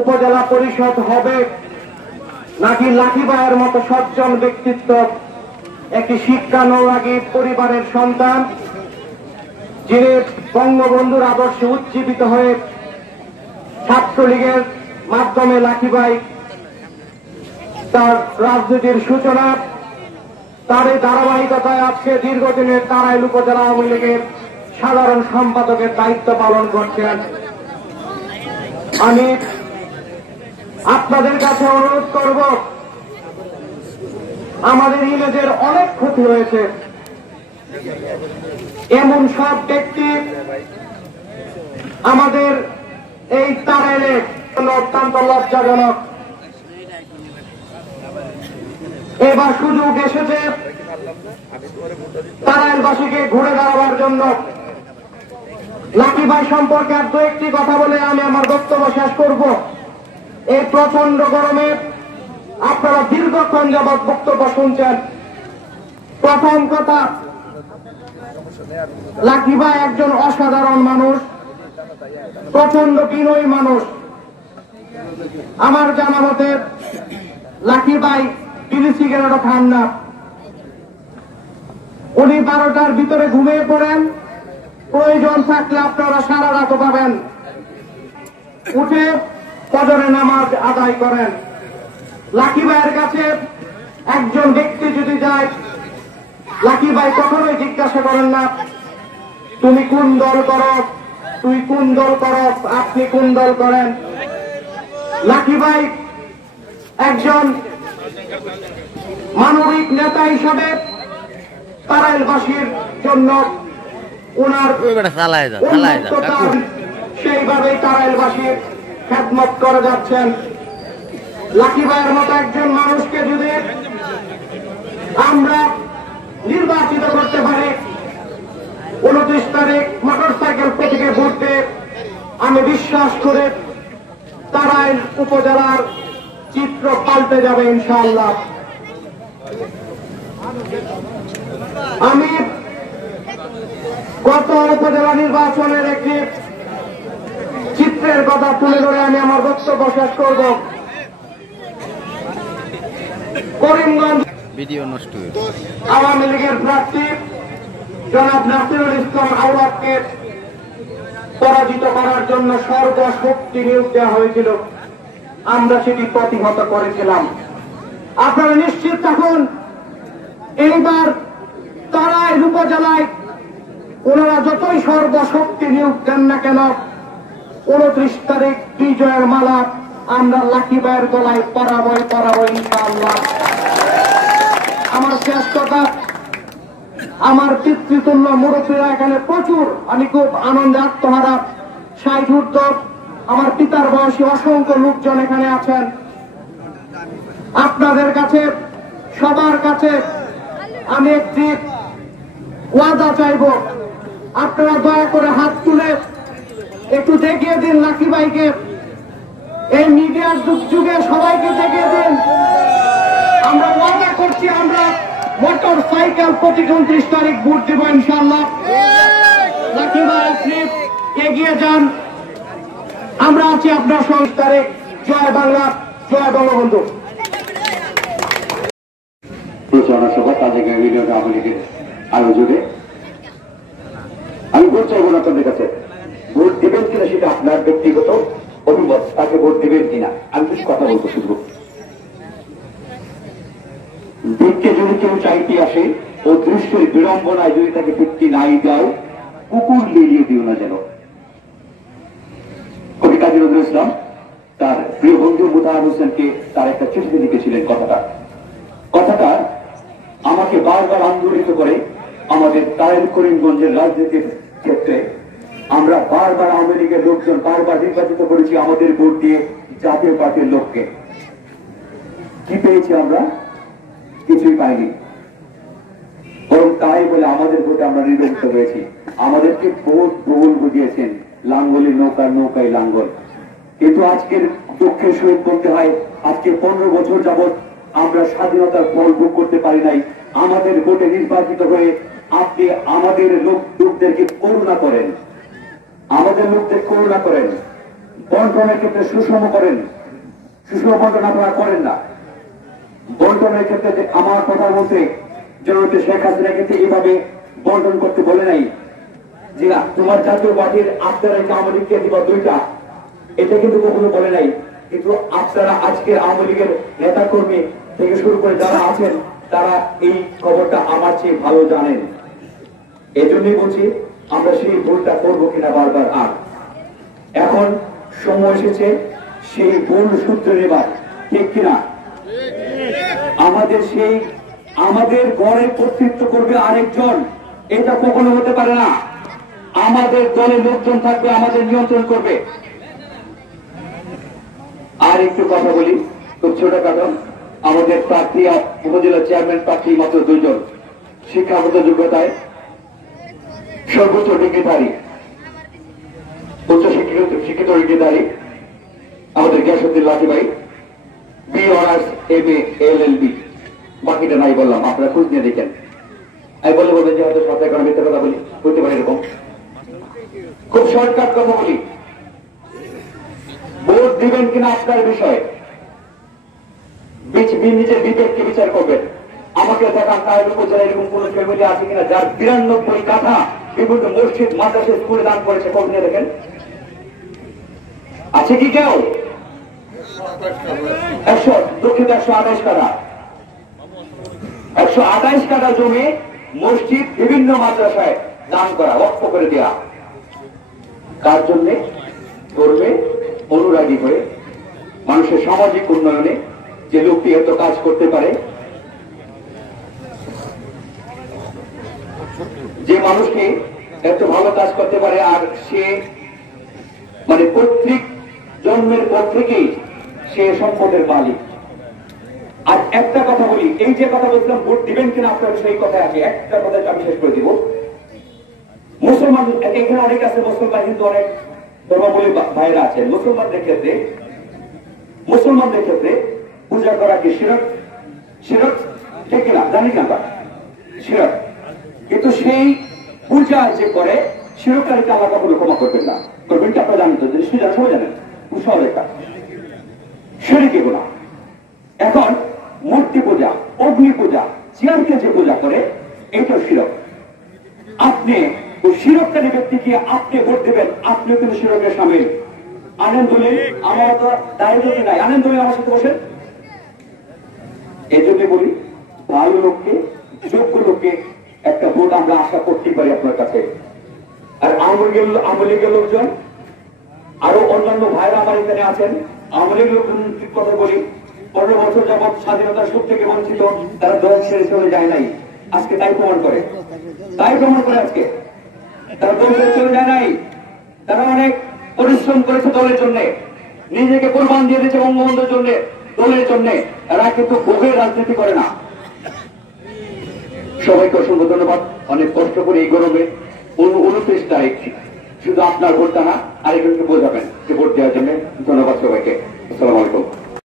উপজেলা পরিষদ হবে নাকি লাঠিবাইয়ের মতো সজ্জন ব্যক্তিত্ব একটি শিক্ষানুরাগী পরিবারের সন্তান, যিনি বঙ্গবন্ধুর আদর্শে উজ্জীবিত হয়ে ছাত্রলীগের মাধ্যমে লাঠিবাই তার রাজনীতির সূচনা, তার এই ধারাবাহিকতায় আজকে দীর্ঘদিনের তারাইল উপজেলা আওয়ামী লীগের সাধারণ সম্পাদকের দায়িত্ব পালন করছেন। আমি আপনাদের কাছে অনুরোধ করব, আমাদের ইমেজের অনেক ক্ষতি হয়েছে। এমন সব ব্যক্তি আমাদের এই তারাইলে অত্যন্ত লজ্জাজনক। এবার সুযোগ এসেছে তারাইলবাসীকে ঘুরে দাঁড়াবার জন্য। লাঠিবাই সম্পর্কে আর দু একটি কথা বলে আমি আমার বক্তব্য শেষ করব। এই প্রচন্ড গরমে আপনারা দীর্ঘক্ষণ যাবৎ বক্তব্য শুনছেন। প্রথম কথা, লাঠিবাই একজন অসাধারণ মানুষ, প্রচন্ড বিনয়ী মানুষ। আমার জানা মতে লাঠিবাই বিড়ি সিগারেটও খান না। উনি 12টার ভিতরে ঘুমিয়ে পড়েন, প্রয়োজন থাকলে আপনারা সারা রাতও পাবেন। উঠে ফজরের নামাজ আদায় করেন। লাঠিবাইয়ের কাছে একজন ব্যক্তি যদি যায়, লাঠিবাই কখনোই জিজ্ঞাসা করেন না তুমি কোন দল করো, তুই কোন দল করো, আপনি কোন দল করেন। লাঠিবাই একজন মানবিক নেতা হিসাবে তারাইলবাসীর জন্য ওনার সেইভাবেই তারাইলবাসীর খেদমত করে যাচ্ছেন। লাঠিবাইয়ের মতো একজন মানুষকে যদি আমরা নির্বাচিত করতে পারি, 29 তারিখ মোটরসাইকেল প্রতীকে ভোট দিয়ে, আমি বিশ্বাস করে তারাইল উপজেলার চিত্র পাল্টে যাবে ইনশাআল্লাহ। আমি গত উপজেলা নির্বাচনের একটি চিত্রের কথা তুলে ধরে আমি আমার বক্তব্য শেষ করব। করিমগঞ্জ আওয়ামী লীগের প্রার্থী জনাব নাসিরুল ইসলাম আওলাদকে পরাজিত করার জন্য সর্বশক্তি নিয়োগ দেওয়া হয়েছিল। আমরা সেটি প্রতিহত করেছিলাম। আপনারা নিশ্চিত থাকুন, এইবার তারাইল উপজেলায় ওনারা যতই সর্বশক্তি নিয়োগ দেন না কেন, 29 তারিখ বিজয়ের মালা আমরা লাঠিবাইয়ের গলায় পরাবই ইনশাআল্লাহ। আমার শেষ কথা, আমার পিতৃতুল্য মুরব্বীরা এখানে প্রচুর, আমি খুব আনন্দে আত্মহারা। 60 ঊর্ধ্ব আমার পিতার বয়সী অসংখ্য লোকজন এখানে আছেন। আপনাদের কাছে, সবার কাছে আমি একটি ওয়াদা চাইব, আপনারা দয়া করে হাত তুলে একটু দেখিয়ে দিন লাঠিবাইকে। এই মিডিয়ার যুগে সবাইকে দেখিয়ে দিন। আমরা ওয়াদা করছি, আমরা মোটর সাইকেল প্রতি 29 তারিখ ভোট দেব ইনশাআল্লাহ। লাঠিবাই আপনি এগিয়ে যান, আমরা আছি আপনার 29 তারিখ। জয় বাংলা, জয় বঙ্গবন্ধু। প্রচারণা সভা তাজেগা ইউনিয়ন আওয়ামী লীগের আয়োজনে আমি ভোট চাইব না আপনাদের কাছে। ভোট দেবেন কিনা সেটা আপনার ব্যক্তিগত অভিমত, তাকে ভোট দেবেন কিনা আমি কিছু কথা বলতে শুনবো। ভিক্ষে যদি কেউ চাইতে আসে ও দৃশ্যের বিড়ম্বনায় যদি তাকে ভিত্তি নাই দাও, কুকুর লিলিয়ে দিও না যেন। কবি কাজী নজরুল ইসলাম তার প্রিয় বন্ধু মুতাহার হোসেনকে তার একটা চিঠিতে লিখেছিলেন। কথাটা আমাকে বারবার আন্দোলিত করে। আমাদের তারাইল করিমগঞ্জের রাজনীতির ক্ষেত্রে আমরা বারবার আওয়ামী লীগের লোকজন বারবার নির্বাচিত করেছি আমাদের ভোট দিয়ে জাতীয় পার্টির লোককে। কি পেয়েছি আমরা? কিছুই পাইনি। বরং তাই বলে আমাদের ভোটে আমরা নির্বাচিত হয়েছি। আমাদেরকে ভোট বহুল বুঝিয়েছেন, লাঙ্গলের নৌকায় লাঙ্গল। কিন্তু আজকের দুঃখের সহিত বলতে হয়, আজকে 15 বছর যাবৎ আমরা স্বাধীনতার ফল ভোগ করতে পারি নাই। আমাদের ভোটে নির্বাচিত হয়ে আপনি আমাদের লোকদেরকে করুণা করেন, আমাদের লোকদের করুণা করেন। বন্টনের ক্ষেত্রে সুষম করেন, সুষম বন্টন আপনারা করেন না। বন্টনের ক্ষেত্রে যে আমার প্রধানমন্ত্রী জননেত্রী শেখ হাসিনা কিন্তু এইভাবে বন্টন করতে বলে নাই যে তোমার জাতীয় পার্টির আপনারা আওয়ামী লীগকে দিবা 2টা, এটা কিন্তু কখনো বলে নাই। কিন্তু আপনারা আজকের আওয়ামী লীগের নেতা কর্মী থেকে শুরু করে যারা আছেন তারা এই খবরটা আমার চেয়ে ভালো জানেন। এজন্যই বলছি আমরা সেই ভুলটা করবো কিনা বারবার। আর এখন সময় এসেছে সেই ভুল সূত্রে নেবার, ঠিক কিনা? আমাদের ঘরে কর্তৃত্ব করবে আরেকজন, এটা কখনো হতে পারে না। আমাদের দলের লোকজন থাকবে, আমাদের নিয়ন্ত্রণ করবে। আর একটু কথা বলি খুব ছোটখাটো। আমাদের প্রার্থী উপজেলা চেয়ারম্যান প্রার্থী মাত্র 2 জন, শিক্ষাগত যোগ্যতায় সর্বোচ্চ ডিগ্রিধারী, উচ্চ শিক্ষিত ডিগ্রিধারী আমাদের গ্যাসউদ্দিন লাকি ভাই, বি অনার্স MA LLB। বাকিটা নাই বললাম, আপনারা খোঁজ নিয়ে দেখেন। আমি বললে বলবেন যে হয়তো সরকার কারণে মিথ্যা কথা বলি, হতে পারে এরকম। খুব শর্টকাট কথা বলি, ভোট দিবেন কিনা আপনার বিষয়, নিজের বিবেককে বিচার করবেন। আমাকে দেখান তার উপজেলা এরকম কোন ফ্যামিলি আছে কিনা যার 92 কাঠা বিভিন্ন মসজিদ মাদ্রাসা স্কুলে দান করেছে, খোঁজ নিয়ে দেখেন। আছে কি কেউ? 128 কাঠা, 128 কাঠা জমি মসজিদ বিভিন্ন মাদ্রাসায় দান করা, ওয়াকফ করে দেওয়া। কার জন্যে করবে? অনুরাগী হয়ে, মানুষের সামাজিক উন্নয়নে যে লোকটি এত কাজ করতে পারে, যে মানুষকে এত ভালো কাজ করতে পারে, আর সে মানে পৈতৃক জন্মের পর থেকেই সে সম্পদের মালিক। আর একটা কথা বলি, এই যে কথা বলছিলাম ভোট দিবেন কিনা আপনার সেই কথা আছে, একটা কথা আমি শেষ করে দিব। মুসলমান এখানে অনেক আছে, মুসলমান কিন্তু অনেক ধর্মাবলী ভাইরা আছেন। মুসলমানদের ক্ষেত্রে পূজা করা কি শিরক? শিরক ঠিক কিনা জানি না, শিরক। কিন্তু সেই পূজা যে করে শিরকারীকে আল্লাহ কখনো ক্ষমা করবেন না। করবেন কি আপনারা জানেন তো? সবাই জানেন, সহজের কাজ শিরকে গুনাহ। এখন মূর্তি পূজা, অগ্নি পূজা, চেয়ারকে যে পূজা করে এটা শিরক। আপনি ওই শিরককারী ব্যক্তিকে আপনি ভোট দেবেন, আপনিও কিন্তু শিরকের সামিল। আনন্দলি আমার তো দায়িত্ব নাই, আনন্দলি আমার সাথে বসেন। এই জন্য বলি ভালো লোককে, যোগ্য লোককে একটা ভোট আমরা আশা করতেই পারি আপনার কাছে। আর আওয়ামী লীগের লোকজন আরো অন্যান্য ভাইরা আমার এখানে আছেন, আওয়ামী লীগের লোকজন কথা বলি, 15 বছর যাবৎ স্বাধীনতার সুখ থেকে বঞ্চিত, তারা দল ছেড়ে চলে যায় নাই। আজকে তাই প্রমাণ করে আজকে তারা দল ছেড়ে চলে যায় নাই। তারা অনেক পরিশ্রম করেছে দলের জন্য, নিজেকে কোরবান দিয়ে দিয়েছে বঙ্গবন্ধুর জন্য, দলের জন্য। এরা কিন্তু ভোগের রাজনীতি করে না। সবাইকে অসংখ্য ধন্যবাদ। অনেক কষ্ট করে এই গরমে 29 তারিখ শুধু আপনার ভোটটা না আরেকজনকে বোঝাবেন যে ভোট দেওয়ার জন্য। ধন্যবাদ সবাইকে। আসসালামু আলাইকুম।